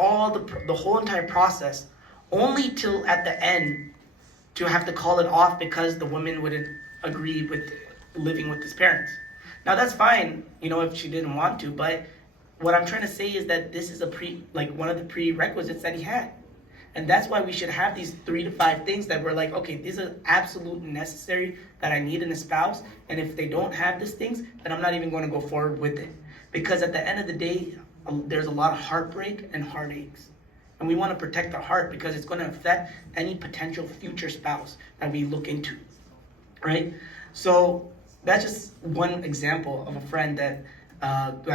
all the whole entire process, only till at the end to have to call it off because the woman wouldn't agree with living with his parents. Now that's fine, if she didn't want to, but what I'm trying to say is that this is one of the prerequisites that he had. And that's why we should have these 3 to 5 things that we're like, okay, these are absolute necessary that I need in a spouse. And if they don't have these things, then I'm not even going to go forward with it. Because at the end of the day, there's a lot of heartbreak and heartaches. And we want to protect our heart because it's going to affect any potential future spouse that we look into, right? So that's just one example of a friend that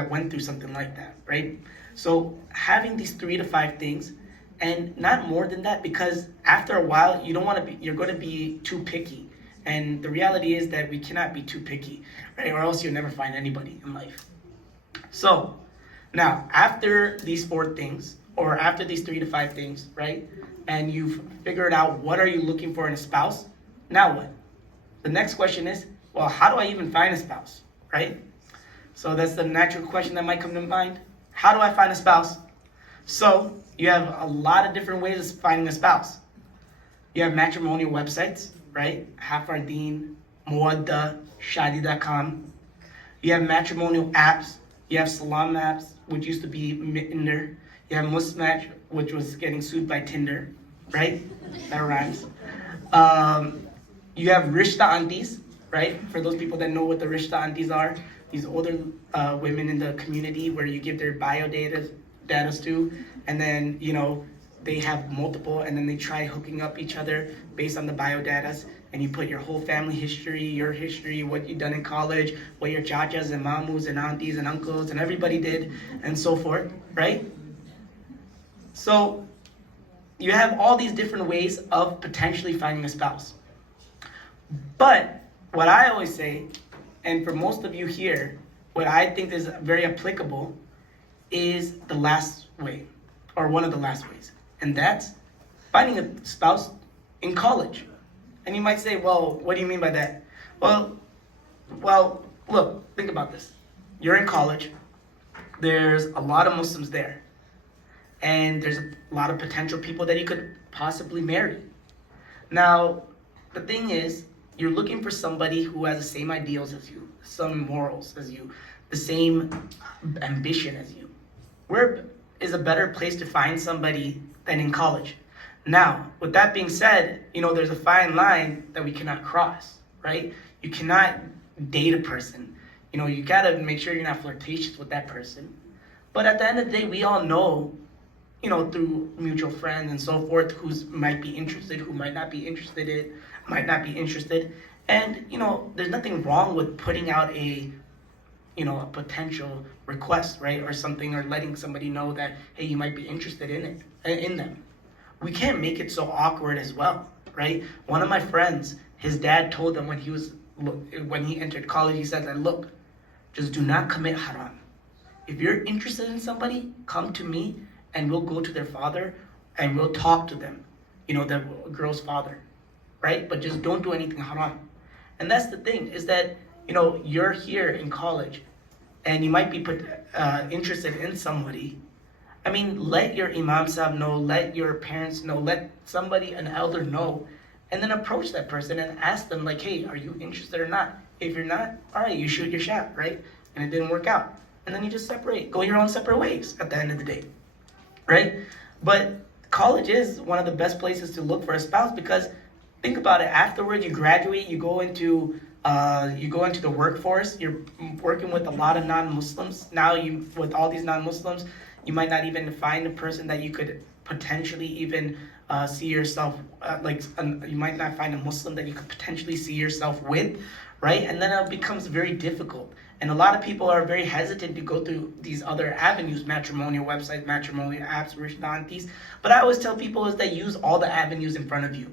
went through something like that, right? So having these 3 to 5 things, and not more than that, because after a while you're going to be too picky, and the reality is that we cannot be too picky, right? Or else you'll never find anybody in life. So now after these 4 things, or after these 3 to 5 things, right, and you've figured out what are you looking for in a spouse, now what? The next question is, well, how do I even find a spouse, right? So that's the natural question that might come to mind. How do I find a spouse? So you have a lot of different ways of finding a spouse. You have matrimonial websites, right? Hafardeen, Muwadda, Shadi.com. You have matrimonial apps. You have Salam apps, which used to be Tinder. You have Musmatch, which was getting sued by Tinder, right? That rhymes. You have Rishta Aunties, right? For those people that know what the Rishta Aunties are, these older women in the community where you give their bio data to, and then they have multiple, and then they try hooking up each other based on the bio data, and you put your whole family history, your history, what you've done in college, what your chachas and mamus and aunties and uncles and everybody did, and so forth, right? So you have all these different ways of potentially finding a spouse. But what I always say, and for most of you here, what I think is very applicable is the last way, or one of the last ways, and that's finding a spouse in college. And you might say, well, what do you mean by that? Well, look, think about this. You're in college, there's a lot of Muslims there, and there's a lot of potential people that you could possibly marry. Now, the thing is, you're looking for somebody who has the same ideals as you, some morals as you, the same ambition as you. Where is a better place to find somebody than in college? Now, with that being said, there's a fine line that we cannot cross, right? You cannot date a person. You gotta make sure you're not flirtatious with that person. But at the end of the day, we all know, through mutual friends and so forth, who might be interested, who might not be interested. And, there's nothing wrong with putting out a potential request, right? Or something, or letting somebody know that, hey, you might be interested in them. We can't make it so awkward as well, right? One of my friends, his dad told him when he entered college, he said that, look, just do not commit haram. If you're interested in somebody, come to me and we'll go to their father and we'll talk to them, the girl's father, right? But just don't do anything haram. And that's the thing, is that, you're here in college and you might be interested in somebody. I mean, let your imam sahib know, let your parents know, let somebody, an elder know, and then approach that person and ask them like, hey, are you interested or not? If you're not, all right, you shoot your shot, right? And it didn't work out. And then you just separate, go your own separate ways at the end of the day, right? But college is one of the best places to look for a spouse, because think about it, afterwards you graduate, you go into the workforce, you're working with a lot of non-Muslims. Now with all these non-Muslims, you might not even find a person that you could potentially even see yourself, you might not find a Muslim that you could potentially see yourself with, right? And then it becomes very difficult. And a lot of people are very hesitant to go through these other avenues, matrimonial websites, matrimonial apps, rishdantis. But I always tell people is that use all the avenues in front of you.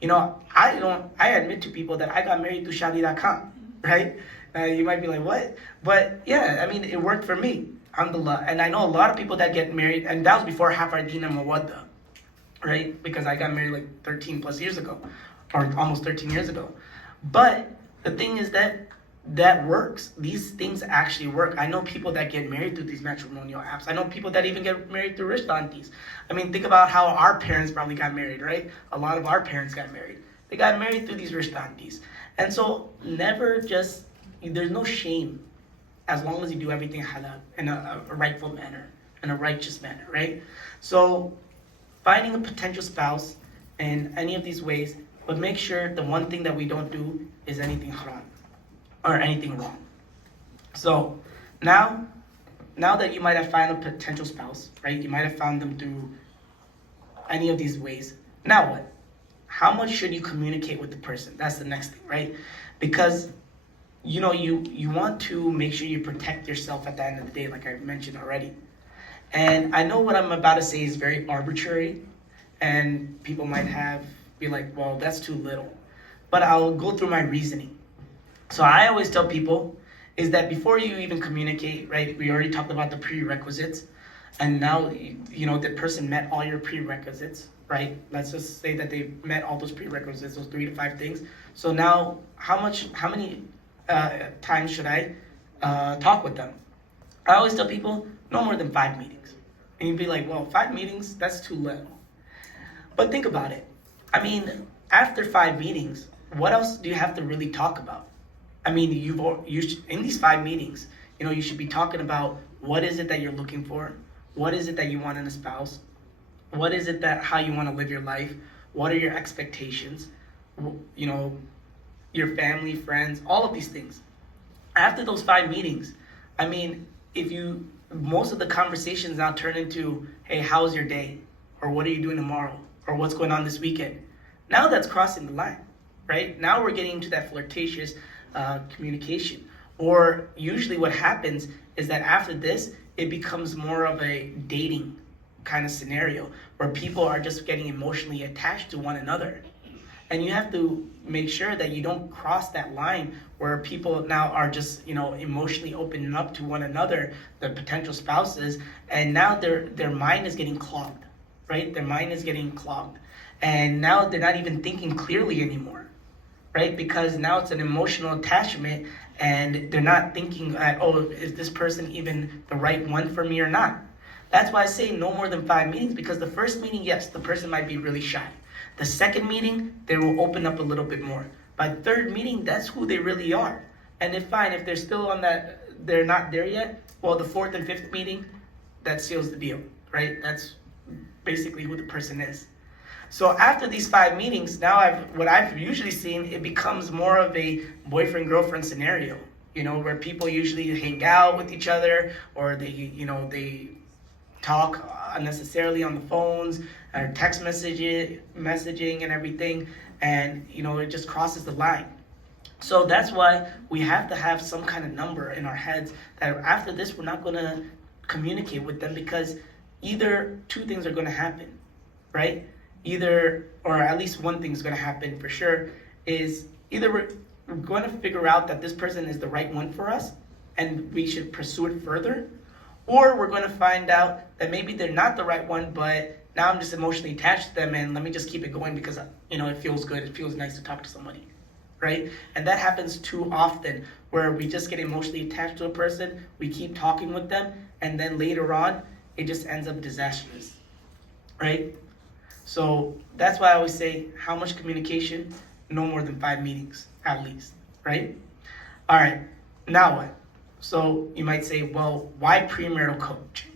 I admit to people that I got married through Shadi.com, right? You might be like, what? But yeah, I mean, it worked for me, alhamdulillah. And I know a lot of people that get married, and that was before Hafardeen and Muwadda, right? Because I got married like 13 plus years ago, or almost 13 years ago. But the thing is that that works. These things actually work. I know people that get married through these matrimonial apps. I know people that even get married through rishtantis. I mean, think about how our parents probably got married, right? A lot of our parents got married. They got married through these rishtantis. And so never just, there's no shame as long as you do everything halal in a rightful manner, in a righteous manner, right? So finding a potential spouse in any of these ways, but make sure the one thing that we don't do is anything haram or anything wrong. So now that you might have found a potential spouse, right? You might have found them through any of these ways. Now what? How much should you communicate with the person? That's the next thing, right? Because you want to make sure you protect yourself at the end of the day, like I mentioned already. And I know what I'm about to say is very arbitrary, and people might be like, well, that's too little. But I'll go through my reasoning. So I always tell people is that before you even communicate, right, we already talked about the prerequisites, and now, the person met all your prerequisites, right? Let's just say that they met all those prerequisites, those 3 to 5 things. So now, how many times should I talk with them? I always tell people, no more than 5 meetings. And you'd be like, well, 5 meetings, that's too little. But think about it. I mean, after 5 meetings, what else do you have to really talk about? I mean, in these 5 meetings, you should be talking about what is it that you're looking for? What is it that you want in a spouse? What is it how you want to live your life? What are your expectations? Your family, friends, all of these things. After those 5 meetings, I mean, most of the conversations now turn into, hey, how's your day? Or what are you doing tomorrow? Or what's going on this weekend? Now that's crossing the line, right? Now we're getting into that flirtatious communication. Or usually what happens is that after this, it becomes more of a dating kind of scenario where people are just getting emotionally attached to one another. And you have to make sure that you don't cross that line where people now are just, emotionally opening up to one another, the potential spouses, and now their mind is getting clogged, right? Their mind is getting clogged. And now they're not even thinking clearly anymore, right? Because now it's an emotional attachment and they're not thinking, is this person even the right one for me or not? That's why I say no more than 5 meetings, because the first meeting, yes, the person might be really shy. The second meeting, they will open up a little bit more. By the third meeting, that's who they really are. And if they're still on that, they're not there yet, well, the 4th and 5th meeting, that seals the deal, right? That's basically who the person is. So after these 5 meetings, now what I've usually seen, it becomes more of a boyfriend-girlfriend scenario, where people usually hang out with each other, or they talk unnecessarily on the phones or text messaging and everything, and it just crosses the line. So that's why we have to have some kind of number in our heads that after this we're not going to communicate with them, because either 2 things are going to happen, right? Or at least one thing is going to happen for sure, is either we're going to figure out that this person is the right one for us and we should pursue it further, or we're going to find out that maybe they're not the right one, but now I'm just emotionally attached to them and let me just keep it going because, it feels good. It feels nice to talk to somebody, right? And that happens too often, where we just get emotionally attached to a person, we keep talking with them, and then later on, it just ends up disastrous, right? So that's why I always say, how much communication? No more than 5 meetings, at least, right? All right, now what? So you might say, well, why premarital coaching?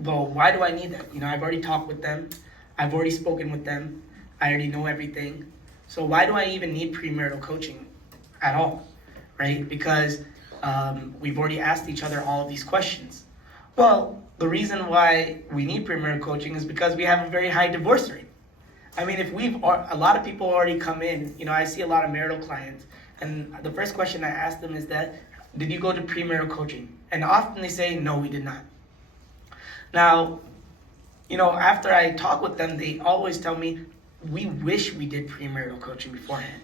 Well, why do I need that? I've already talked with them. I've already spoken with them. I already know everything. So why do I even need premarital coaching at all, right? Because we've already asked each other all of these questions. Well, the reason why we need premarital coaching is because we have a very high divorce rate. I mean, a lot of people already come in, I see a lot of marital clients, and the first question I ask them is that, did you go to premarital coaching? And often they say, no, we did not. Now, after I talk with them, they always tell me, we wish we did premarital coaching beforehand.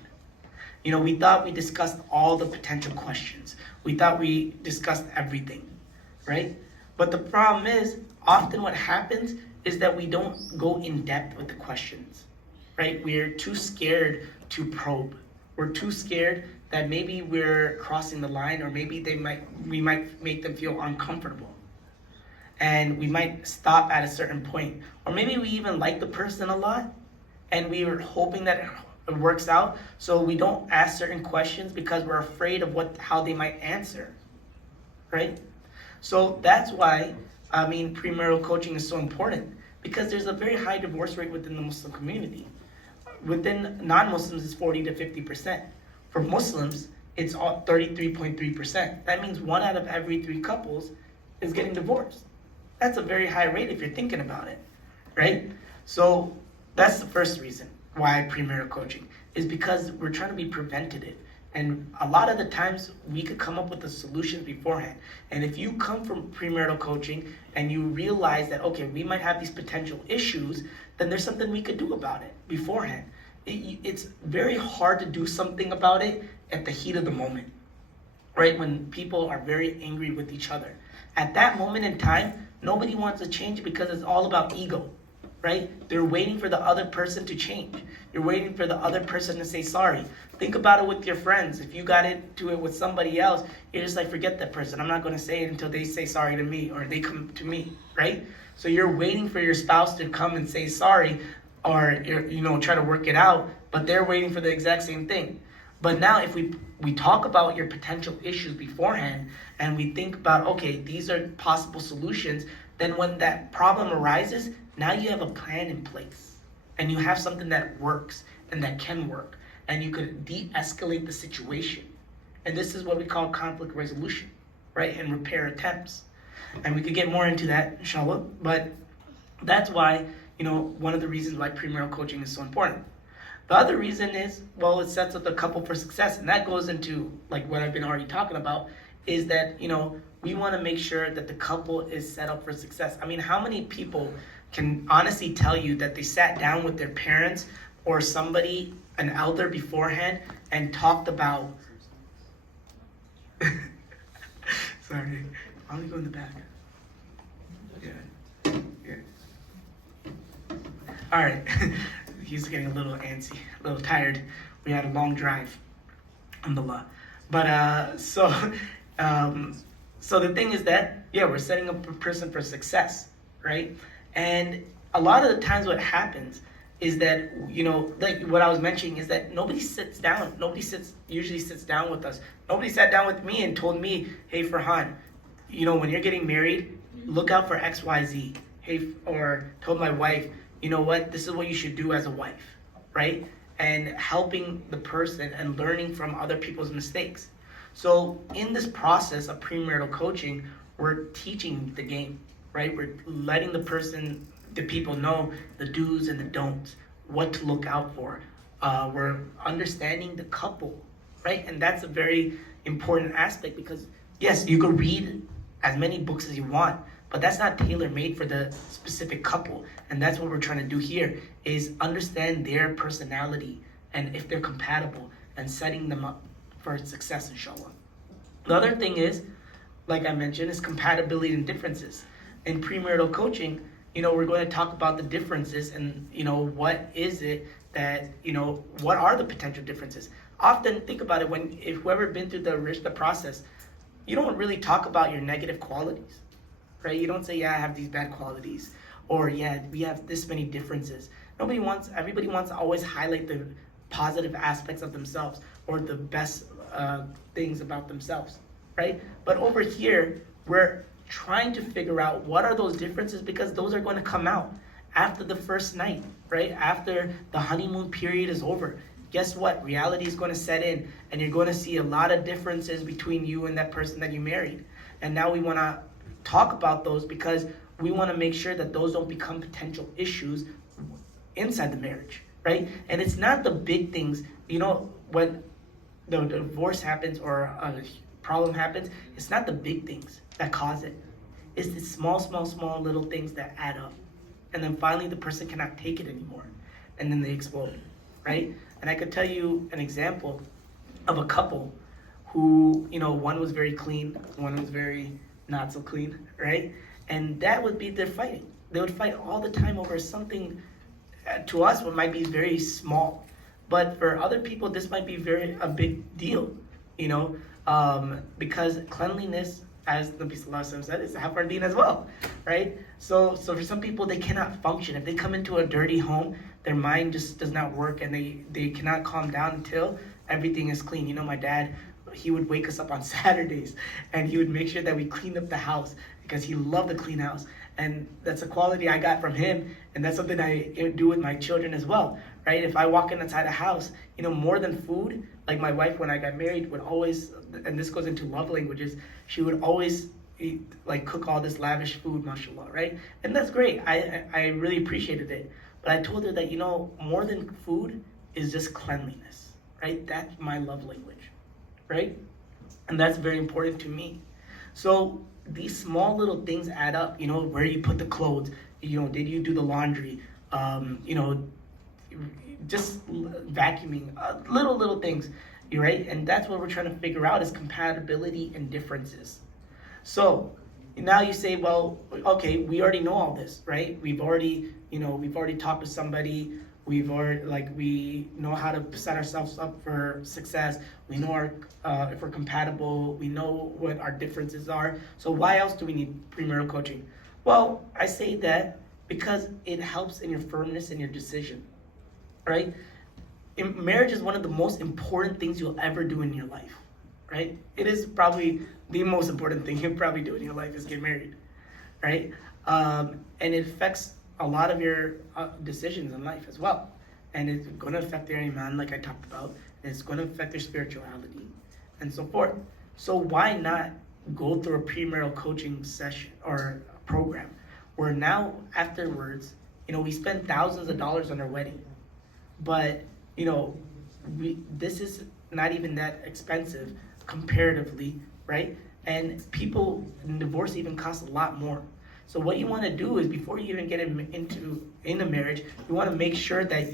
We thought we discussed all the potential questions. We thought we discussed everything, right? But the problem is, often what happens is that we don't go in depth with the questions, right? We're too scared to probe. We're too scared that maybe we're crossing the line, or maybe we might make them feel uncomfortable. And we might stop at a certain point. Or maybe we even like the person a lot, and we were hoping that it works out, so we don't ask certain questions because we're afraid of how they might answer, right? So that's why, premarital coaching is so important, because there's a very high divorce rate within the Muslim community. Within non-Muslims, it's 40 to 50%. For Muslims, it's 33.3%. That means 1 out of every 3 couples is getting divorced. That's a very high rate if you're thinking about it, right? So that's the first reason why premarital coaching is, because we're trying to be preventative. And a lot of the times we could come up with the solutions beforehand. And if you come from premarital coaching and you realize that, okay, we might have these potential issues, then there's something we could do about it beforehand. It's very hard to do something about it at the heat of the moment, right? When people are very angry with each other. At that moment in time, nobody wants to change because it's all about ego, right? They're waiting for the other person to change. You're waiting for the other person to say sorry. Think about it with your friends. If you got into it with somebody else, you're just like, forget that person. I'm not going to say it until they say sorry to me, or they come to me, right? So you're waiting for your spouse to come and say sorry, or try to work it out, but they're waiting for the exact same thing. But now if we talk about your potential issues beforehand, and we think about, okay, these are possible solutions, then when that problem arises, now you have a plan in place, and you have something that works and that can work, and you could de-escalate the situation. And this is what we call conflict resolution, right? And repair attempts. And we could get more into that, inshallah, but that's why, one of the reasons why premarital coaching is so important. The other reason is, well, it sets up the couple for success, and that goes into like what I've been already talking about, is that, we want to make sure that the couple is set up for success. How many people can honestly tell you that they sat down with their parents or somebody, an elder beforehand, and talked about sorry, why don't we go in the back? Yeah. All right. He's getting a little antsy, a little tired. We had a long drive, alhamdulillah. But so the thing is that, we're setting up a person for success, right? And a lot of the times what happens is that, like what I was mentioning, is that nobody sits down. Usually sits down with us. Nobody sat down with me and told me, hey, Farhan, when you're getting married, look out for X, Y, Z. Hey, or told my wife, you know what, this is what you should do as a wife, right? And helping the person and learning from other people's mistakes. So in this process of premarital coaching, we're teaching the game, right? We're letting the people know the do's and the don'ts, what to look out for. We're understanding the couple, right? And that's a very important aspect, because yes, you could read as many books as you want, but that's not tailor-made for the specific couple. And that's what we're trying to do here, is understand their personality and if they're compatible, and setting them up for success, inshallah. The other thing is, like I mentioned, is compatibility and differences. In premarital coaching, we're going to talk about the differences and, what is it that, what are the potential differences? Often think about it, if whoever been through the process, you don't really talk about your negative qualities, right? You don't say, I have these bad qualities, or we have this many differences. Everybody wants to always highlight the positive aspects of themselves, or the best things about themselves, right? But over here, we're trying to figure out what are those differences, because those are going to come out after the first night, right? After the honeymoon period is over. Guess what? Reality is going to set in, and you're going to see a lot of differences between you and that person that you married. And now we want to talk about those, because we want to make sure that those don't become potential issues inside the marriage, right? And it's not the big things, when the divorce happens or a problem happens, it's not the big things that cause it. It's the small little things that add up. And then finally the person cannot take it anymore, and then they explode, right? And I could tell you an example of a couple who, one was very clean, one was very not so clean, right? And that would be their fighting. They would fight all the time over something, to us, what might be very small. But for other people, this might be a big deal. because cleanliness, as Nabi Sallallahu Alaihi Wasallam said, is half our deen as well, right? So for some people, they cannot function. If they come into a dirty home, their mind just does not work, and they cannot calm down until everything is clean. My dad, he would wake us up on Saturdays, and he would make sure that we cleaned up the house because he loved the clean house. And that's a quality I got from him, and that's something I do with my children as well, right? If I walk inside a house, more than food, like my wife when I got married would always, and this goes into love languages, she would always cook all this lavish food, mashallah, right? And that's great. I really appreciated it. But I told her that, more than food is just cleanliness, right? That's my love language, right? And that's very important to me. So these small little things add up, where you put the clothes, did you do the laundry, just vacuuming, little things, right? And that's what we're trying to figure out is compatibility and differences. So now you say, well, okay, we already know all this, right? We've already talked to somebody. We know how to set ourselves up for success. We know if we're compatible. We know what our differences are. So why else do we need premarital coaching? Well, I say that because it helps in your firmness and your decision, right? Marriage is one of the most important things you'll ever do in your life, right? It is probably the most important thing you'll probably do in your life is get married, right? And it affects a lot of your decisions in life as well. And it's going to affect your iman, like I talked about. And it's going to affect your spirituality and so forth. So why not go through a premarital coaching session or program where now afterwards, we spend thousands of dollars on our wedding. But, this is not even that expensive comparatively, right? And divorce even costs a lot more. So what you want to do is before you even get into a marriage, you want to make sure that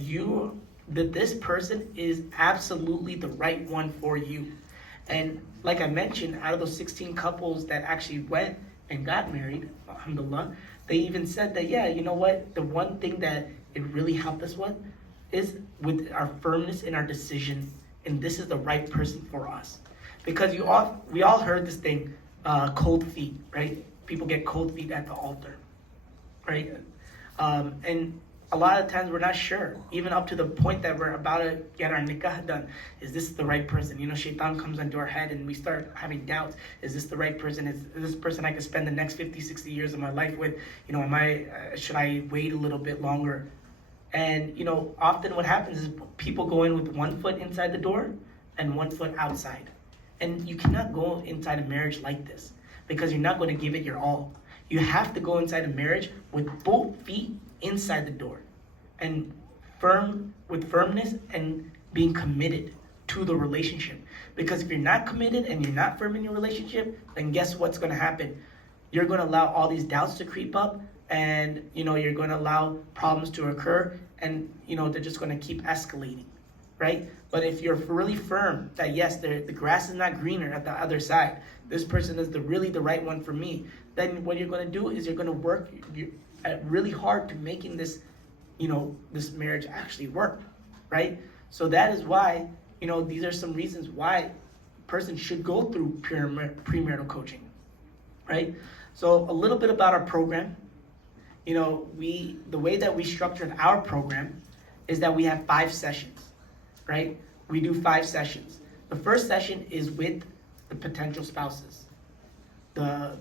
this person is absolutely the right one for you. And like I mentioned, out of those 16 couples that actually went and got married, alhamdulillah, they even said that, yeah, you know what? The one thing that it really helped us with is with our firmness in our decision, and this is the right person for us. Because we all heard this thing, cold feet, right? People get cold feet at the altar, right? And a lot of times we're not sure, even up to the point that we're about to get our nikah done. Is this the right person? Shaitan comes into our head and we start having doubts. Is this the right person? Is this person I could spend the next 50, 60 years of my life with? Should I wait a little bit longer? And, often what happens is people go in with 1 foot inside the door and 1 foot outside. And you cannot go inside a marriage like this, because you're not going to give it your all. You have to go inside a marriage with both feet inside the door and with firmness and being committed to the relationship. Because if you're not committed and you're not firm in your relationship, then guess what's going to happen? You're going to allow all these doubts to creep up, and you're going to allow problems to occur, and they're just going to keep escalating, right? But if you're really firm that yes, the grass is not greener at the other side, this person is really the right one for me, then what you're going to do is you're going to work really hard to making this, this marriage actually work, right? So that is why, these are some reasons why a person should go through premarital coaching, right? So a little bit about our program. The way that we structured our program is that we have 5 sessions, right? We do 5 sessions. The first session is with the potential spouses, the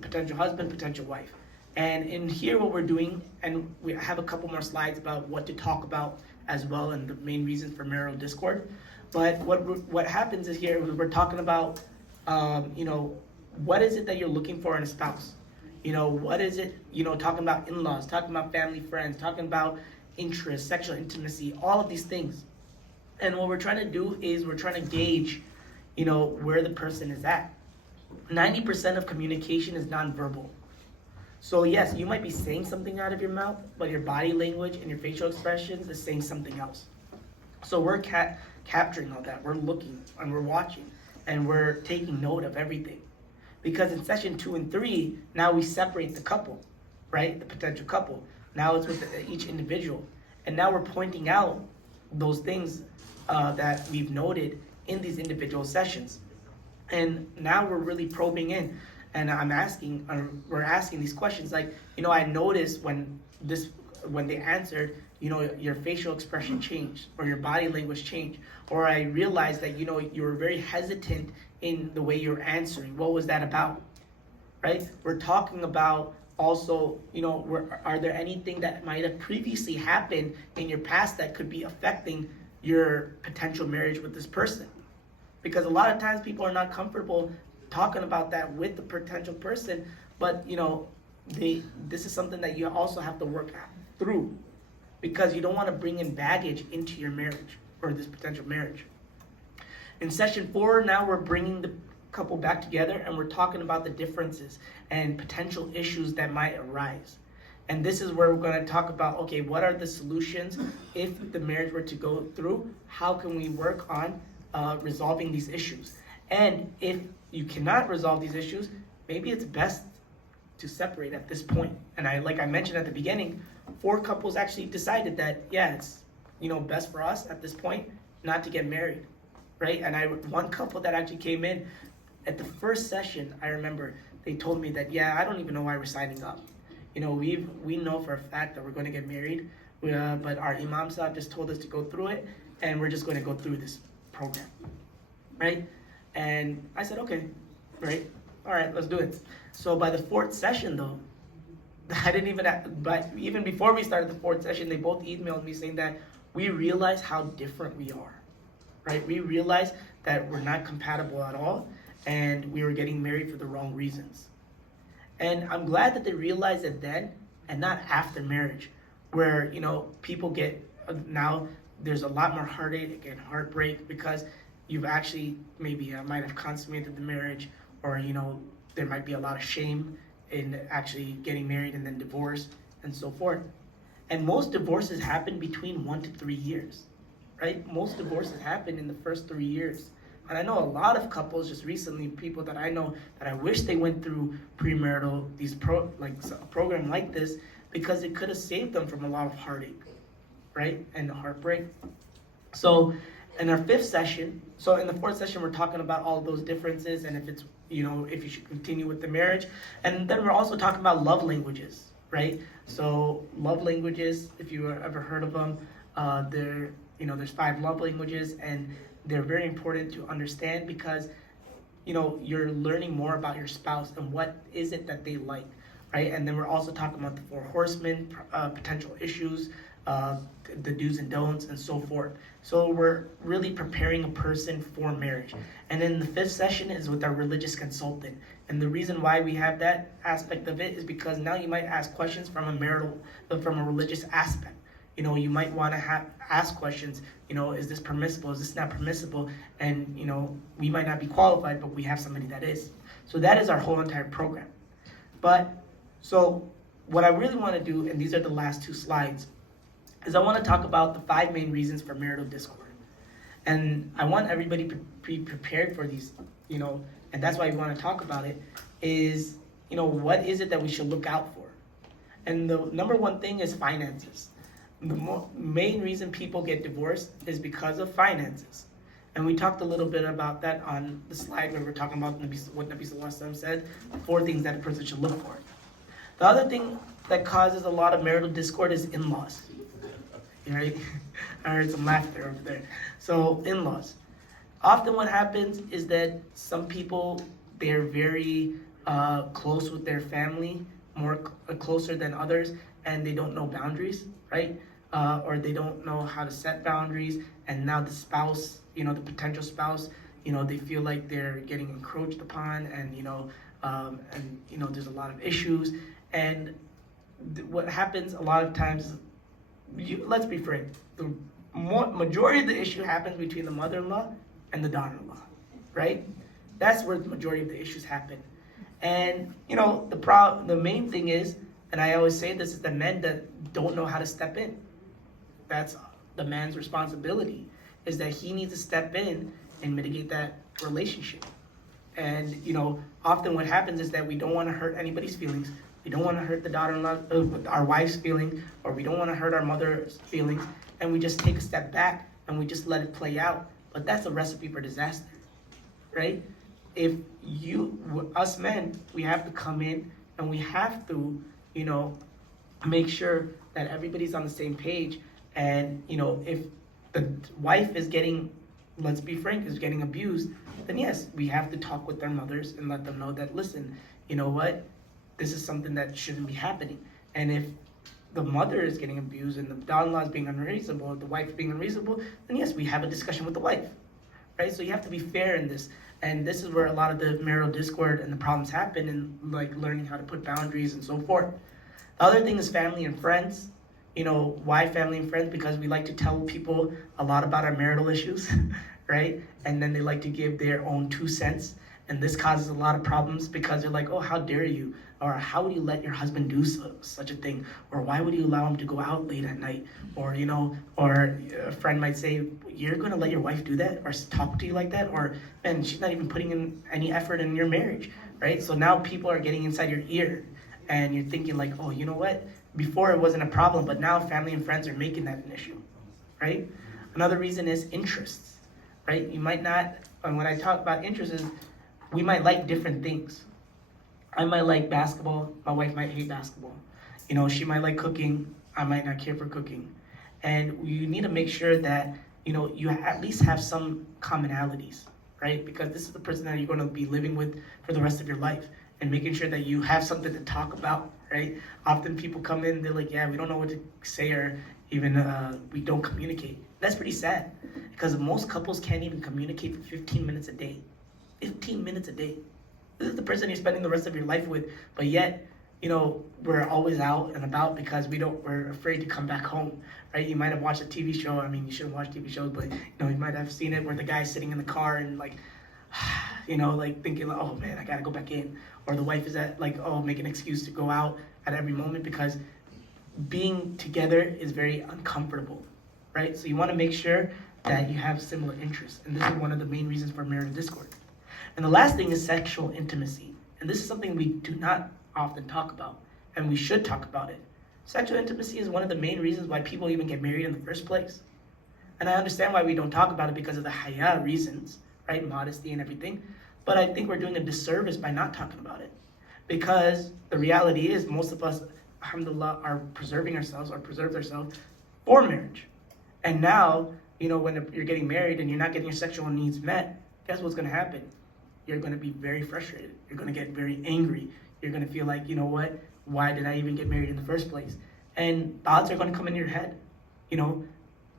potential husband, potential wife. And in here what we're doing, and we have a couple more slides about what to talk about as well and the main reasons for marital discord. But what happens is here we're talking about, what is it that you're looking for in a spouse? What is it, talking about in-laws, talking about family, friends, talking about interest, sexual intimacy, all of these things. And what we're trying to do is we're trying to gauge, where the person is at. 90% of communication is nonverbal. So yes, you might be saying something out of your mouth, but your body language and your facial expressions is saying something else. So we're capturing all that. We're looking and we're watching and we're taking note of everything. Because in session 2 and 3, now we separate the couple, right? The potential couple. Now it's with each individual. And now we're pointing out those things that we've noted in these individual sessions. And now we're really probing in, and we're asking these questions like, I noticed when they answered, your facial expression changed, or your body language changed, or I realized that, you were very hesitant in the way you're answering. What was that about, right? We're talking about also, are there anything that might have previously happened in your past that could be affecting your potential marriage with this person? Because a lot of times people are not comfortable talking about that with the potential person, but this is something that you also have to work through, because you don't want to bring in baggage into your marriage or this potential marriage. In session 4, now we're bringing the couple back together, and we're talking about the differences and potential issues that might arise. And this is where we're going to talk about, okay, what are the solutions if the marriage were to go through? How can we work on resolving these issues? And if you cannot resolve these issues, maybe it's best to separate at this point. And like I mentioned at the beginning, 4 couples actually decided that, it's best for us at this point not to get married, right? And one couple that actually came in at the first session, I remember they told me that, I don't even know why we're signing up. We know for a fact that we're going to get married, but our Imam Sahib just told us to go through it, and we're just going to go through this program, right? And I said, okay, right, all right, let's do it. So by the 4th session, though, but even before we started the 4th session, they both emailed me saying that we realize how different we are, right? We realize that we're not compatible at all, and we were getting married for the wrong reasons. And I'm glad that they realized it then and not after marriage, where, people get, now there's a lot more heartache and heartbreak because you've actually maybe might have consummated the marriage, or, there might be a lot of shame in actually getting married and then divorce and so forth. And most divorces happen between 1 to 3 years, right? Most divorces happen in the first 3 years. And I know a lot of couples just recently, people that I know that I wish they went through premarital, a program like this, because it could have saved them from a lot of heartache, right? And heartbreak. So in our 5th session, so in the 4th session, we're talking about all of those differences and if it's, if you should continue with the marriage. And then we're also talking about love languages, right? So love languages, if you ever heard of them, there's 5 love languages, and they're very important to understand because, you're learning more about your spouse and what is it that they like, right? And then we're also talking about the 4 horsemen, potential issues, the do's and don'ts, and so forth. So we're really preparing a person for marriage. And then the 5th session is with our religious consultant. And the reason why we have that aspect of it is because now you might ask questions from a religious aspect. You might want to ask questions, is this permissible? Is this not permissible? And, we might not be qualified, but we have somebody that is. So that is our whole entire program. So what I really want to do, and these are the last 2 slides, is I want to talk about the 5 main reasons for marital discord. And I want everybody to be prepared for these, and that's why we want to talk about it, is, what is it that we should look out for? And the number 1 thing is finances. The main reason people get divorced is because of finances. And we talked a little bit about that on the slide where we're talking about what Nabi Sallallahu Alaihi Wasallam said, 4 things that a person should look for. The other thing that causes a lot of marital discord is in-laws. Right? I heard some laughter over there. So in-laws. Often what happens is that some people, they're very close with their family, more closer than others, and they don't know boundaries, right? Or they don't know how to set boundaries, and now the spouse, the potential spouse, they feel like they're getting encroached upon, and there's a lot of issues. And what happens a lot of times, let's be frank, the majority of the issue happens between the mother-in-law and the daughter-in-law, right? That's where the majority of the issues happen. And the main thing is, and I always say this, is the men that don't know how to step in. That's the man's responsibility, is that he needs to step in and mitigate that relationship. And often what happens is that we don't want to hurt anybody's feelings. We don't want to hurt the daughter-in-law, our wife's feelings, or we don't want to hurt our mother's feelings, and we just take a step back and we just let it play out. but that's a recipe for disaster, right? If us men, we have to come in and we have to, you know, make sure that everybody's on the same page. And, you know, if the wife is getting, let's be frank, is getting abused, then yes, we have to talk with their mothers and let them know that, listen, you know what, this is something that shouldn't be happening. And if the mother is getting abused and the daughter-in-law is being unreasonable, or the wife being unreasonable, then yes, we have a discussion with the wife, right? So you have to be fair in this. And this is where a lot of the marital discord and the problems happen, in like learning how to put boundaries and so forth. The other thing is family and friends. You know, why family and friends? Because we like to tell people a lot about our marital issues, right? And then they like to give their own 2 cents. And this causes a lot of problems because they're like, oh, how dare you? Or how would you let your husband do such a thing? Or why would you allow him to go out late at night? Or, you know, or a friend might say, you're going to let your wife do that or talk to you like that? Or, and she's not even putting in any effort in your marriage, right? So now people are getting inside your ear and you're thinking like, oh, you know what? Before it wasn't a problem, but now family and friends are making that an issue, right? Another reason is interests, right? You might not, and when I talk about interests, is we might like different things. I might like basketball, my wife might hate basketball. You know, she might like cooking, I might not care for cooking. And you need to make sure that, you know, you at least have some commonalities, right? Because this is the person that you're going to be living with for the rest of your life, and making sure that you have something to talk about, right? Often people come in, they're like, yeah, we don't know what to say, or even we don't communicate. That's pretty sad, because most couples can't even communicate for 15 minutes a day. 15 minutes a day. This is the person you're spending the rest of your life with, but yet, you know, we're always out and about because we're afraid to come back home, right? You might have watched a TV show. I mean, you shouldn't watch TV shows, but, you know, you might have seen it where the guy's sitting in the car and like, you know, like thinking, oh man, I gotta go back in. Or the wife is at like, oh, make an excuse to go out at every moment, because being together is very uncomfortable, right? So you wanna make sure that you have similar interests. And this is one of the main reasons for marital discord. And the last thing is sexual intimacy. And this is something we do not often talk about, and we should talk about it. Sexual intimacy is one of the main reasons why people even get married in the first place. And I understand why we don't talk about it because of the haya reasons, right? Modesty and everything. But I think we're doing a disservice by not talking about it. Because the reality is most of us, alhamdulillah, are preserving ourselves or preserved ourselves for marriage. And now, you know, when you're getting married and you're not getting your sexual needs met, guess what's going to happen? You're going to be very frustrated. You're going to get very angry. You're going to feel like, you know what? Why did I even get married in the first place? And thoughts are going to come in your head. You know,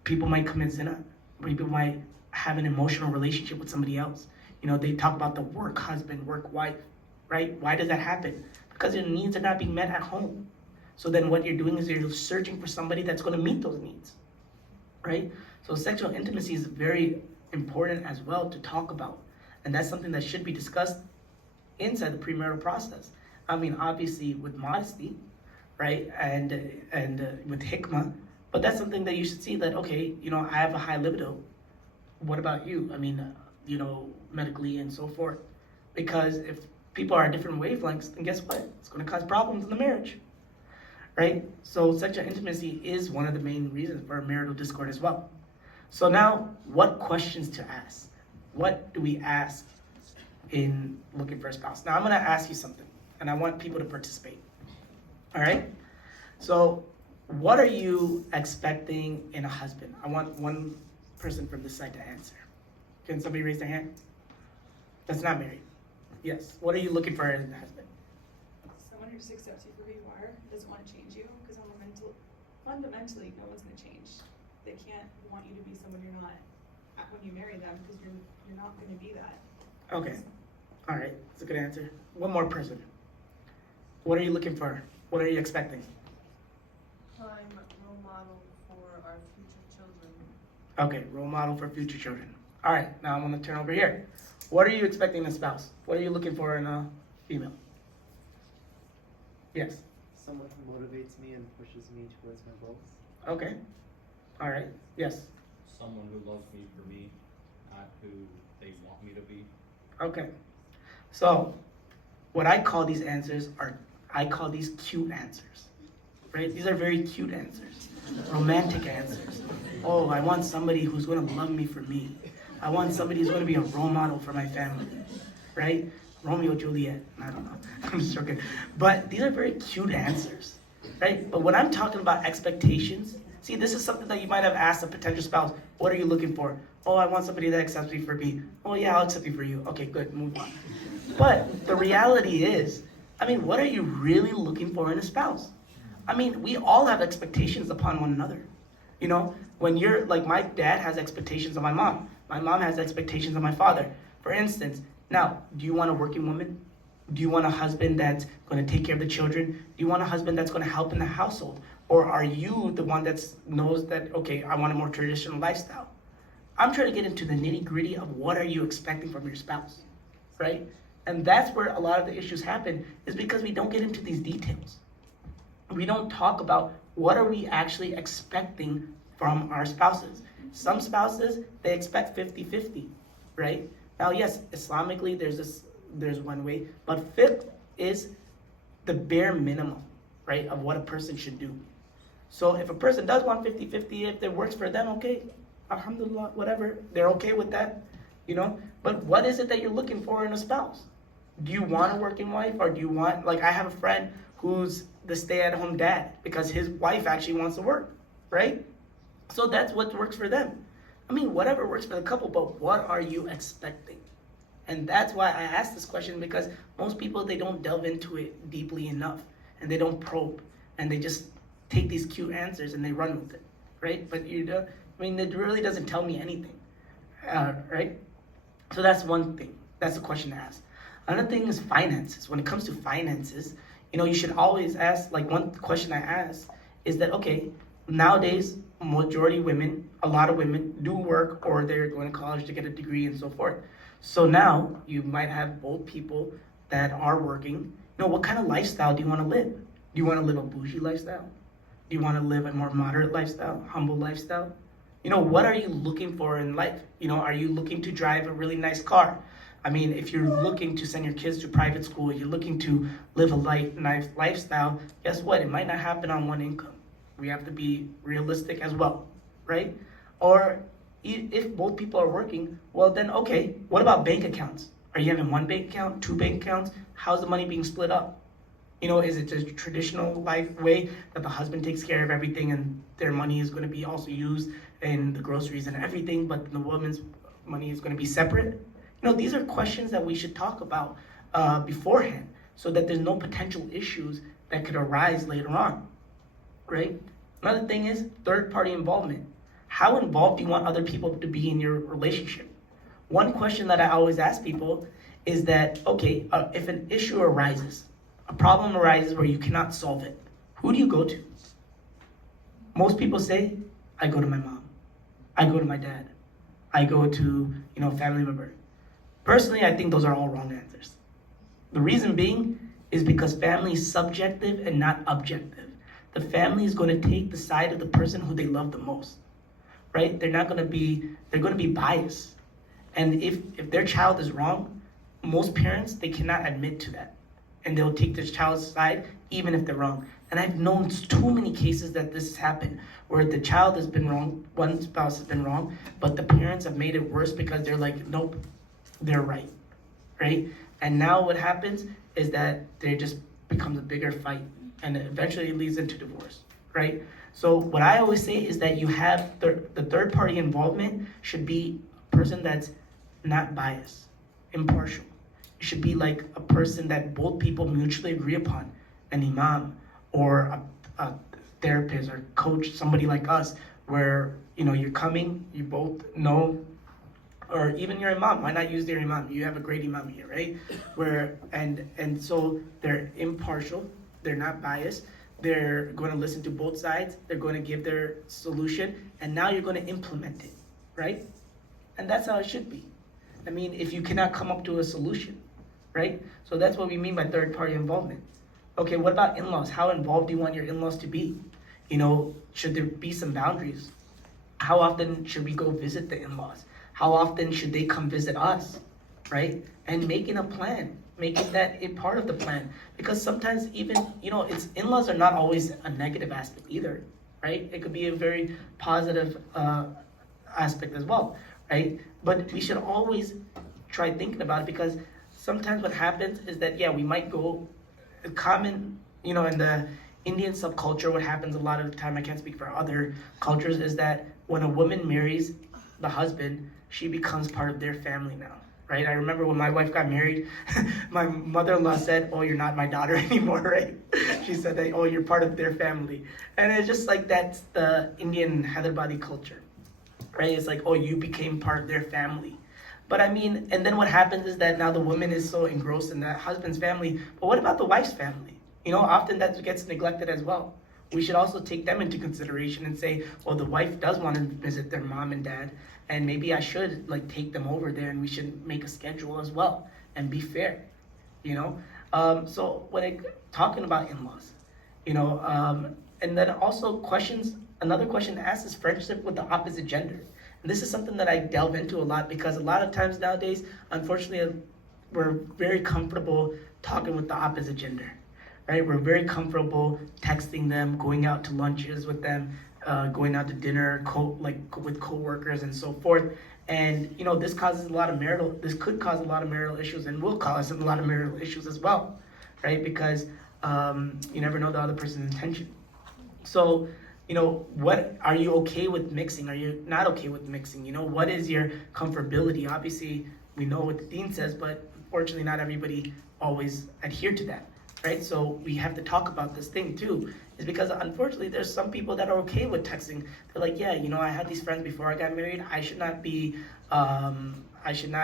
people might commit zina. People might have an emotional relationship with somebody else. You know, they talk about the work husband, work wife, right? Why does that happen? Because your needs are not being met at home. So then what you're doing is you're searching for somebody that's going to meet those needs, right? So sexual intimacy is very important as well to talk about. And that's something that should be discussed inside the premarital process. I mean, obviously with modesty, right? And with hikmah, but that's something that you should see that, okay, you know, I have a high libido. What about you? I mean, you know, medically and so forth. Because if people are different wavelengths, then guess what? It's going to cause problems in the marriage, right? So sexual intimacy is one of the main reasons for marital discord as well. So now, what questions to ask? What do we ask in looking for a spouse? Now I'm gonna ask you something, and I want people to participate. All right? So what are you expecting in a husband? I want one person from this side to answer. Can somebody raise their hand? That's not married. Yes. What are you looking for in a husband? Someone who just accepts you for who you are, doesn't want to change you, because fundamentally, no one's going to change. They can't want you to be someone you're not when you marry them, because you're not going to be that. Okay. All right. That's a good answer. One more person. What are you looking for? What are you expecting? I'm a role model for our future children. Okay, role model for future children. All right, now I'm gonna turn over here. What are you expecting in a spouse? What are you looking for in a female? Yes. Someone who motivates me and pushes me towards my goals. Okay. All right. Yes. Someone who loves me for me, not who they want me to be. Okay. So, what I call these answers I call these cute answers, right? These are very cute answers, romantic answers. Oh, I want somebody who's going to love me for me. I want somebody who's going to be a role model for my family, right? Romeo, Juliet, I don't know. I'm just joking. But these are very cute answers, right? But when I'm talking about expectations, see, this is something that you might have asked a potential spouse. What are you looking for? Oh, I want somebody that accepts me for me. Oh, yeah, I'll accept you for you. Okay, good, move on. But the reality is, I mean, what are you really looking for in a spouse? I mean, we all have expectations upon one another. You know, when you're like, my dad has expectations of my mom. My mom has expectations of my father. For instance, now, do you want a working woman? Do you want a husband that's going to take care of the children? Do you want a husband that's going to help in the household? Or are you the one that knows that, okay, I want a more traditional lifestyle? I'm trying to get into the nitty gritty of what are you expecting from your spouse, right? And that's where a lot of the issues happen, is because we don't get into these details. We don't talk about what are we actually expecting from our spouses. Some spouses, they expect 50-50, right? Now, yes, Islamically, there's one way, but fifth is the bare minimum, right, of what a person should do. So if a person does want 50-50, if it works for them, okay, alhamdulillah, whatever, they're okay with that, you know? But what is it that you're looking for in a spouse? Do you want a working wife, or do you want, like, I have a friend who's the stay-at-home dad because his wife actually wants to work, right? So that's what works for them. I mean, whatever works for the couple, but what are you expecting? And that's why I asked this question, because most people, they don't delve into it deeply enough, and they don't probe, and they just take these cute answers and they run with it, right? But I mean, it really doesn't tell me anything, right? So that's one thing. That's a question to ask. Another thing is finances. When it comes to finances, you know, you should always ask, like, one question I ask is that, okay, nowadays, majority women, a lot of women do work, or they're going to college to get a degree and so forth. So now you might have both people that are working. You know, what kind of lifestyle do you want to live? Do you want to live a bougie lifestyle? Do you want to live a more moderate lifestyle, humble lifestyle? You know, what are you looking for in life? You know, are you looking to drive a really nice car? I mean, if you're looking to send your kids to private school, you're looking to live a nice lifestyle, guess what? It might not happen on one income. We have to be realistic as well, right? Or if both people are working, well then, okay, what about bank accounts? Are you having one bank account, two bank accounts? How's the money being split up? You know, is it the traditional life way that the husband takes care of everything and their money is going to be also used in the groceries and everything, but the woman's money is going to be separate? You know, these are questions that we should talk about beforehand, so that there's no potential issues that could arise later on, right? Another thing is third-party involvement. How involved do you want other people to be in your relationship? One question that I always ask people is that, okay, if an issue arises, a problem arises where you cannot solve it, who do you go to? Most people say, I go to my mom. I go to my dad. I go to, you know, a family member. Personally, I think those are all wrong answers. The reason being is because family is subjective and not objective. The family is going to take the side of the person who they love the most, right? They're going to be biased. And if their child is wrong, most parents, they cannot admit to that. And they'll take their child's side even if they're wrong. And I've known too many cases that this has happened, where the child has been wrong, one spouse has been wrong, but the parents have made it worse because they're like, nope, they're right, right? And now what happens is that there just becomes a bigger fight, and eventually it leads into divorce, right? So what I always say is that you have the third party involvement should be a person that's not biased, impartial. It should be like a person that both people mutually agree upon, an imam or a therapist or coach, somebody like us, where, you know, you're coming, you both know, or even your imam. Why not use their imam? You have a great imam here, right? Where and so they're impartial, they're not biased, they're going to listen to both sides, they're going to give their solution, and now you're going to implement it, right? And that's how it should be. I mean, if you cannot come up to a solution, right? So that's what we mean by third party involvement. Okay, what about in-laws? How involved do you want your in-laws to be? You know, should there be some boundaries? How often should we go visit the in-laws? How often should they come visit us, right? And making a plan, making that a part of the plan. Because sometimes even, you know, it's in-laws are not always a negative aspect either, right? It could be a very positive aspect as well, right? But we should always try thinking about it, because sometimes what happens is that, yeah, we might go common, in the Indian subculture, what happens a lot of the time, I can't speak for other cultures, is that when a woman marries the husband, she becomes part of their family now, right? I remember when my wife got married, my mother-in-law said, "Oh, you're not my daughter anymore," right? She said that, "Oh, you're part of their family." And it's just like, that's the Indian Hyderabadi culture, right? It's like, oh, you became part of their family. But I mean, and then what happens is that now the woman is so engrossed in that husband's family, but what about the wife's family? Often that gets neglected as well. We should also take them into consideration and say, well, the wife does want to visit their mom and dad, and maybe I should like take them over there, and we should make a schedule as well and be fair, So when talking about in-laws, and then also another question to ask is friendship with the opposite gender. And this is something that I delve into a lot, because a lot of times nowadays, unfortunately, we're very comfortable talking with the opposite gender, right? We're very comfortable texting them, going out to lunches with them, going out to dinner, with coworkers and so forth. And this could cause a lot of marital issues, and will cause a lot of marital issues as well, right? Because you never know the other person's intention. So, what are you okay with mixing? Are you not okay with mixing? What is your comfortability? Obviously, we know what the dean says, but unfortunately, not everybody always adhere to that, right? So we have to talk about this thing too, is because unfortunately, there's some people that are okay with texting. They're like, yeah, I had these friends before I got married. I should not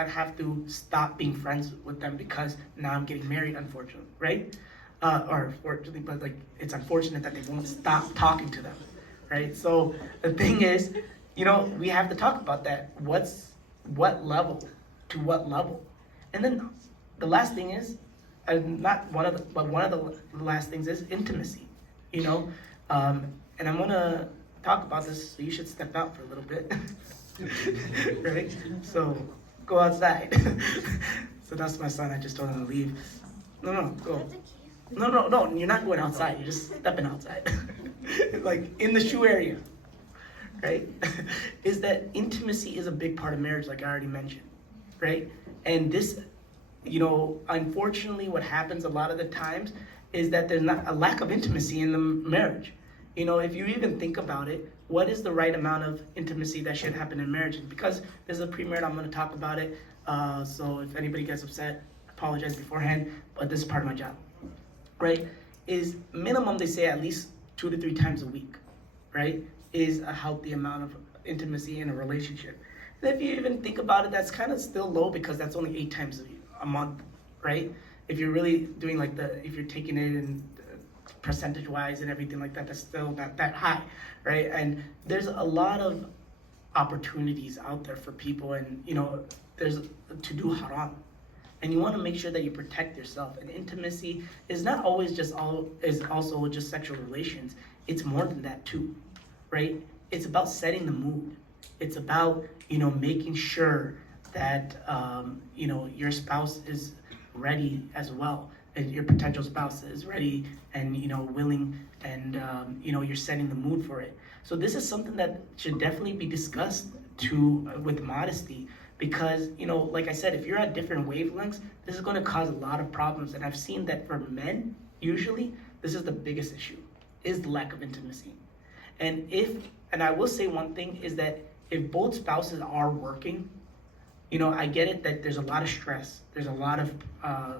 have to stop being friends with them because now I'm getting married, unfortunately, right? Or fortunately, but like, it's unfortunate that they won't stop talking to them, right? So the thing is, we have to talk about that. What level to what level? And then the last thing is, not one of the last things is intimacy, and I'm gonna talk about this, so you should step out for a little bit, right? So go outside. So that's my son. I just told him to leave. No, go. No, you're not going outside. You're just stepping outside, like in the shoe area, right? Is that intimacy is a big part of marriage, like I already mentioned, right? And this, unfortunately, what happens a lot of the times is that there's not a lack of intimacy in the marriage. If you even think about it, what is the right amount of intimacy that should happen in marriage? And because this is a pre-marriage, I'm going to talk about it. So if anybody gets upset, apologize beforehand, but this is part of my job, right? Is minimum, they say, at least 2 to 3 times a week, right? Is a healthy amount of intimacy in a relationship. And if you even think about it, that's kind of still low, because that's only 8 times a month, right? If you're really doing if you're taking it in percentage wise and everything like that, that's still not that high, right? And there's a lot of opportunities out there for people, and there's to do haram, and you want to make sure that you protect yourself. And intimacy is not always also just sexual relations. It's more than that too, right? It's about setting the mood. It's about making sure that your spouse is ready as well, and your potential spouse is ready and willing, and you're setting the mood for it. So this is something that should definitely be discussed with modesty, because like I said, if you're at different wavelengths, this is going to cause a lot of problems. And I've seen that for men, usually this is the biggest issue, is the lack of intimacy. And I will say one thing is that if both spouses are working, I get it that there's a lot of stress. There's a lot of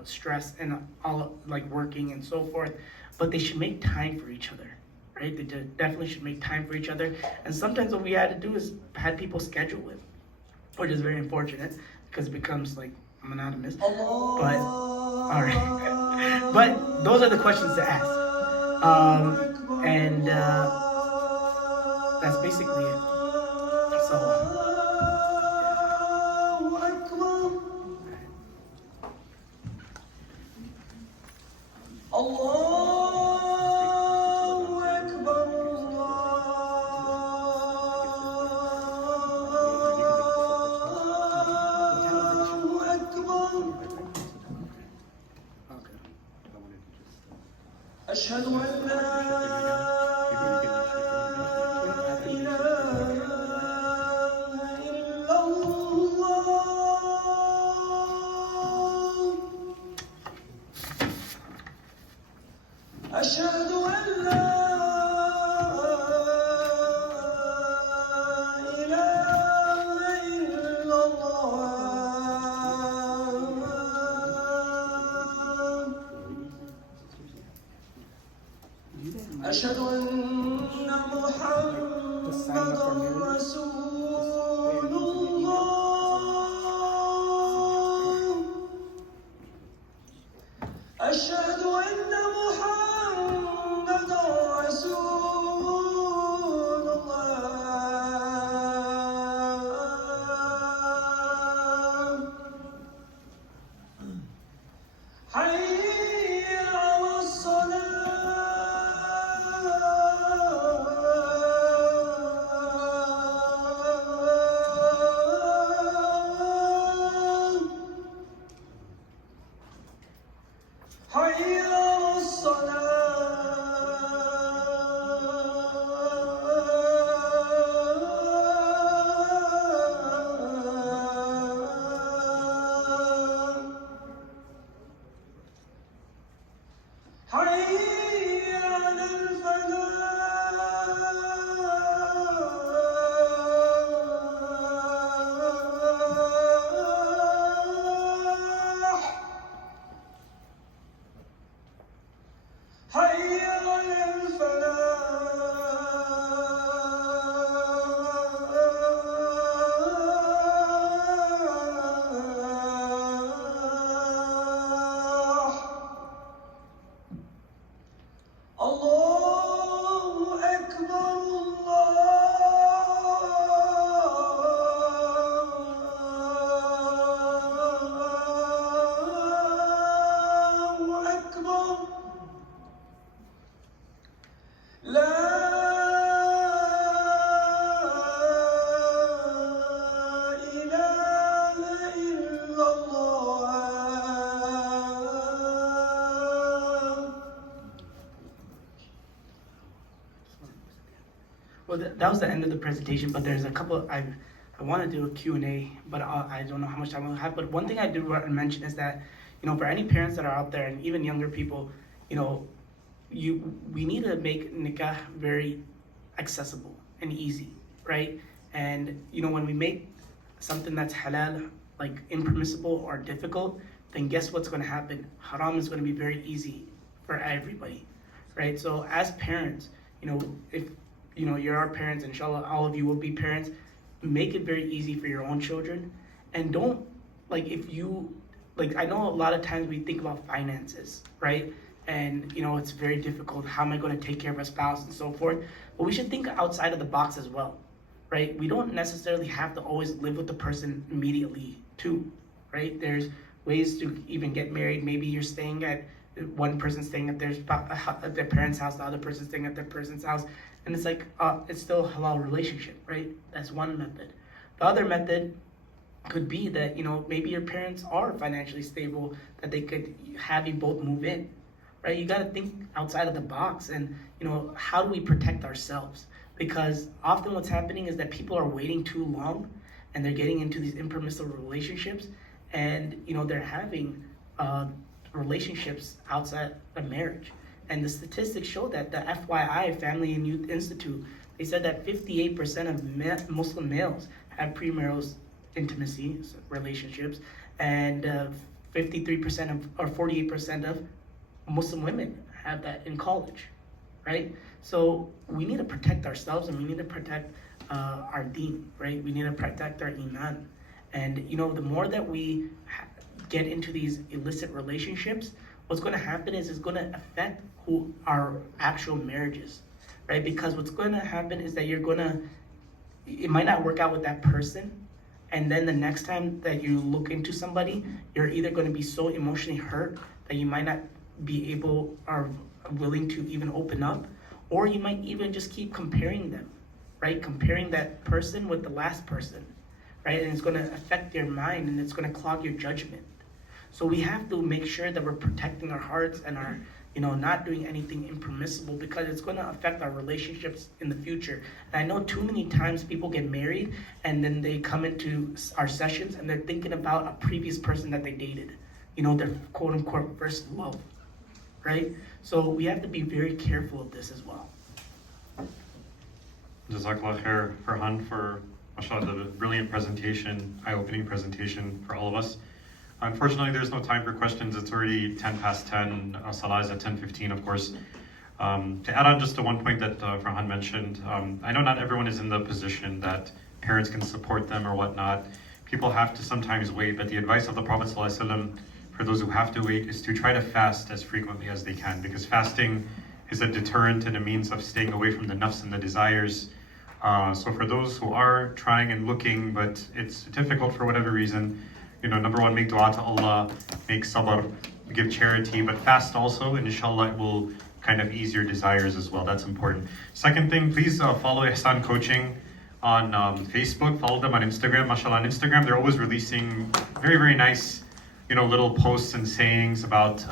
stress and all like working and so forth, but they should make time for each other, right? They definitely should make time for each other. And sometimes what we had to do is had people schedule it, which is very unfortunate, because it becomes like monotonous. But all right, but those are the questions to ask, and that's basically it. So. أشهد أن لا إله أشهد أن Just sign up for محمدا marriage. رسول Just put it in your email. الله أشهد أن محمدا رسول الله حي على الصلاة حي على الصلاة حي على الفلاح حي على الفلاح الله أكبر الله أكبر لا إله إلا الله Well, that was the end of the presentation, but there's a couple, I want to do a Q&A, but I don't know how much time we'll have. But one thing I do want to mention is that, for any parents that are out there and even younger people, we need to make nikah very accessible and easy, right? And, when we make something that's halal, like impermissible or difficult, then guess what's going to happen? Haram is going to be very easy for everybody, right? So as parents, if you're our parents, inshallah, all of you will be parents, make it very easy for your own children. And don't, I know a lot of times we think about finances, right? And, it's very difficult. How am I going to take care of a spouse and so forth? But we should think outside of the box as well, right? We don't necessarily have to always live with the person immediately too, right? There's ways to even get married. Maybe you're staying at, one person staying at their parents' house, the other person staying at their person's house. And it's like, it's still a halal relationship, right? That's one method. The other method could be that, maybe your parents are financially stable, that they could have you both move in, right? You got to think outside of the box and, how do we protect ourselves? Because often what's happening is that people are waiting too long and they're getting into these impermissible relationships and, they're having relationships outside of marriage. And the statistics show that the FYI, Family and Youth Institute, they said that 58% of Muslim males have premarital intimacy relationships, and 53% of, or 48% of Muslim women have that in college, right? So we need to protect ourselves and we need to protect our deen, right? We need to protect our iman. And the more that we get into these illicit relationships, what's going to happen is it's going to affect who our actual marriage is, right? Because what's going to happen is that it might not work out with that person, and then the next time that you look into somebody, you're either going to be so emotionally hurt that you might not be able or willing to even open up, or you might even just keep comparing them, right? Comparing that person with the last person, right? And it's going to affect your mind and it's going to clog your judgment. So we have to make sure that we're protecting our hearts and our, not doing anything impermissible, because it's going to affect our relationships in the future. And I know too many times people get married and then they come into our sessions and they're thinking about a previous person that they dated, their quote unquote first love, right? So we have to be very careful of this as well. Jazakallah khair, Farhan, for mashallah, the brilliant presentation, eye-opening presentation for all of us. Unfortunately, there's no time for questions. It's already 10 past 10. Salah is at 10:15, of course. To add on just to one point that Farhan mentioned, I know not everyone is in the position that parents can support them or whatnot. People have to sometimes wait, but the advice of the Prophet ﷺ for those who have to wait is to try to fast as frequently as they can, because fasting is a deterrent and a means of staying away from the nafs and the desires. So for those who are trying and looking, but it's difficult for whatever reason, number one, make dua to Allah, make sabr, give charity, but fast also, and inshallah it will kind of ease your desires as well. That's important. Second thing, please follow Ihsan Coaching on Facebook, follow them on Instagram. MashaAllah, on Instagram, they're always releasing very, very nice, little posts and sayings about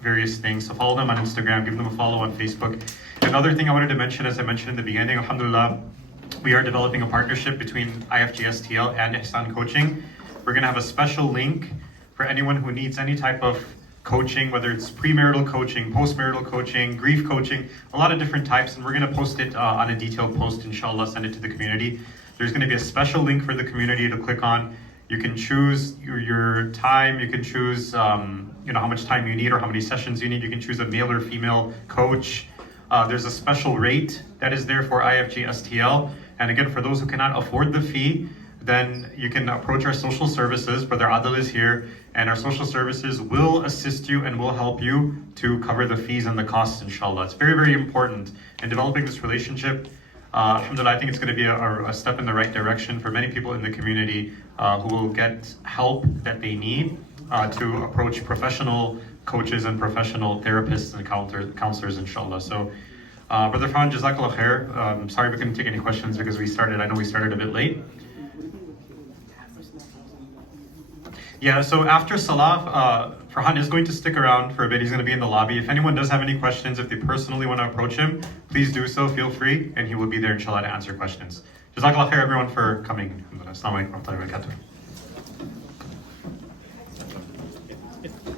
various things. So follow them on Instagram, give them a follow on Facebook. Another thing I wanted to mention, as I mentioned in the beginning, alhamdulillah, we are developing a partnership between IFGSTL and Ihsan Coaching. We're going to have a special link for anyone who needs any type of coaching, whether it's premarital coaching, postmarital coaching, grief coaching, a lot of different types, and we're going to post it on a detailed post, inshallah, send it to the community. There's going to be a special link for the community to click on. You can choose your time, you can choose how much time you need or how many sessions you need. You can choose a male or female coach. There's a special rate that is there for IFG STL, and again, for those who cannot afford the fee, then you can approach our social services. Brother Adil is here, and our social services will assist you and will help you to cover the fees and the costs, inshallah. It's very, very important in developing this relationship. Alhamdulillah, I think it's going to be a step in the right direction for many people in the community who will get help that they need to approach professional coaches and professional therapists and counselors, inshallah. So, Brother Farhan, Jazakallah khair. Sorry we couldn't take any questions because I know we started a bit late. Yeah, so after Salah, Farhan is going to stick around for a bit. He's going to be in the lobby. If anyone does have any questions, if they personally want to approach him, please do so, feel free, and he will be there, inshallah, to answer questions. Jazakallah khair, everyone, for coming. Assalamu alaikum wa rahmatullahi wa barakatuh.